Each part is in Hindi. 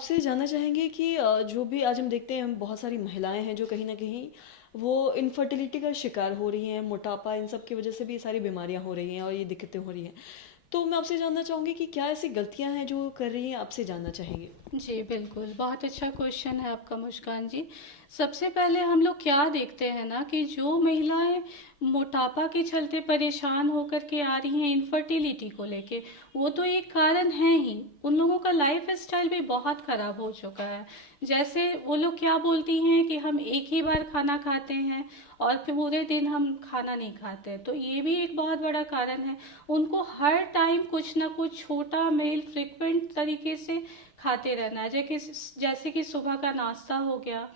आपसे जानना चाहेंगे कि जो भी आज हम देखते हैं, हम बहुत सारी महिलाएं हैं जो कहीं ना कहीं वो इनफर्टिलिटी का शिकार हो रही हैं, मोटापा इन सब की वजह से भी ये सारी बीमारियां हो रही हैं और ये दिक्कतें हो रही हैं। तो मैं आपसे जानना चाहूंगी कि क्या ऐसी गलतियां हैं जो कर रही हैं, आपसे जानना चाहेंगे। जी, बिल्कुल। बहुत अच्छा क्वेश्चन है आपका मुस्कान जी। सबसे पहले हम लोग क्या देखते हैं ना कि जो महिलाएँ मोटापा के चलते परेशान होकर के आ रही हैं इनफर्टिलिटी को लेके, वो तो एक कारण है ही। उन लोगों का लाइफ़स्टाइल भी बहुत ख़राब हो चुका है। जैसे वो लोग क्या बोलती हैं कि हम एक ही बार खाना खाते हैं और फिर पूरे दिन हम खाना नहीं खाते। तो ये भी एक बहुत बड़ा कारण है। उनको हर टाइम कुछ ना कुछ छोटा मील फ्रीक्वेंट तरीके से खाते रहना है। जैसे कि सुबह का नाश्ता हो गया,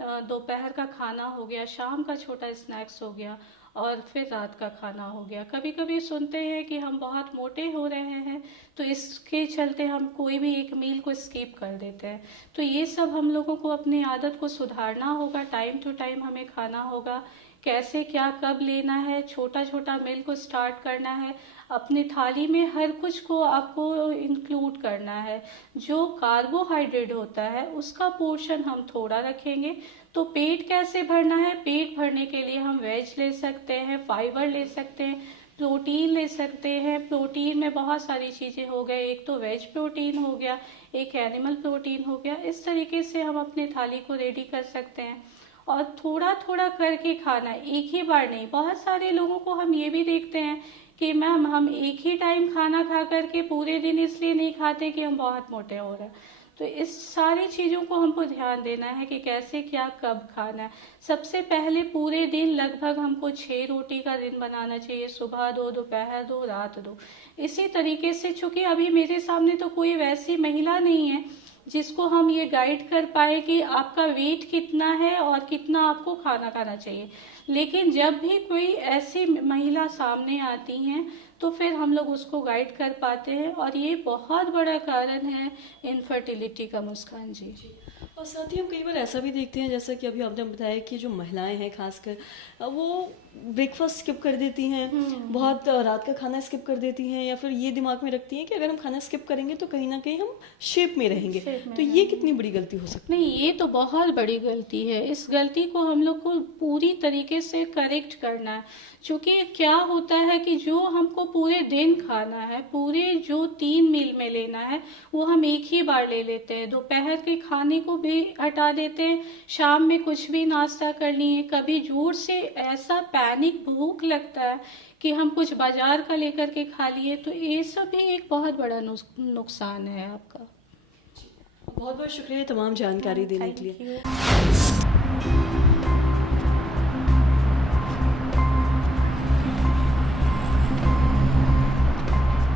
दोपहर का खाना हो गया, शाम का छोटा स्नैक्स हो गया और फिर रात का खाना हो गया। कभी कभी सुनते हैं कि हम बहुत मोटे हो रहे हैं, तो इसके चलते हम कोई भी एक मील को स्किप कर देते हैं। तो ये सब हम लोगों को अपनी आदत को सुधारना होगा। टाइम टू टाइम हमें खाना होगा, कैसे क्या कब लेना है, छोटा छोटा मील को स्टार्ट करना है। अपनी थाली में हर कुछ को आपको इंक्लूड करना है। जो कार्बोहाइड्रेट होता है उसका पोर्शन हम थोड़ा रखेंगे तो पेट कैसे भरना है, पेट भरने के लिए हम वेज ले सकते हैं, फाइबर ले सकते हैं, प्रोटीन ले सकते हैं। प्रोटीन में बहुत सारी चीज़ें हो गए, एक तो वेज प्रोटीन हो गया, एक एनिमल प्रोटीन हो गया। इस तरीके से हम अपनी थाली को रेडी कर सकते हैं और थोड़ा थोड़ा करके खाना, एक ही बार नहीं। बहुत सारे लोगों को हम ये भी देखते हैं कि मैम हम एक ही टाइम खाना खा करके पूरे दिन इसलिए नहीं खाते कि हम बहुत मोटे हो रहे हैं। तो इस सारी चीज़ों को हमको ध्यान देना है कि कैसे क्या कब खाना है। सबसे पहले पूरे दिन लगभग हमको 6 रोटी का दिन बनाना चाहिए, सुबह 2, दोपहर 2, रात 2। इसी तरीके से, चूंकि अभी मेरे सामने तो कोई वैसी महिला नहीं है जिसको हम ये गाइड कर पाए कि आपका वेट कितना है और कितना आपको खाना खाना चाहिए। लेकिन जब भी कोई ऐसी महिला सामने आती हैं तो फिर हम लोग उसको गाइड कर पाते हैं और ये बहुत बड़ा कारण है इनफर्टिलिटी का, मुस्कान जी। और साथ ही हम कई बार ऐसा भी देखते हैं, जैसा कि अभी आपने बताया कि जो महिलाएं हैं खासकर वो ब्रेकफास्ट स्किप कर देती हैं, बहुत रात का खाना स्किप कर देती हैं, या फिर ये दिमाग में रखती हैं कि अगर हम खाना स्किप करेंगे तो कहीं ना कहीं हम शेप में रहेंगे। तो ये कितनी बड़ी गलती हो सकती है? नहीं, ये तो बहुत बड़ी गलती है। इस गलती को हम लोग को पूरी तरीके से करेक्ट करना है। क्योंकि क्या होता है कि जो हमको पूरे दिन खाना है, पूरे जो 3 मील में लेना है, वो हम एक ही बार ले लेते हैं। दोपहर के खाने को भी हटा देते हैं, शाम में कुछ भी नाश्ता कर लिए। कभी जोर से ऐसा पैनिक भूख लगता है कि हम कुछ बाजार का लेकर के खा लिए। तो ये सब भी एक बहुत बड़ा नुकसान है आपका। बहुत बहुत शुक्रिया तमाम जानकारी देने के थैंक लिए। यू।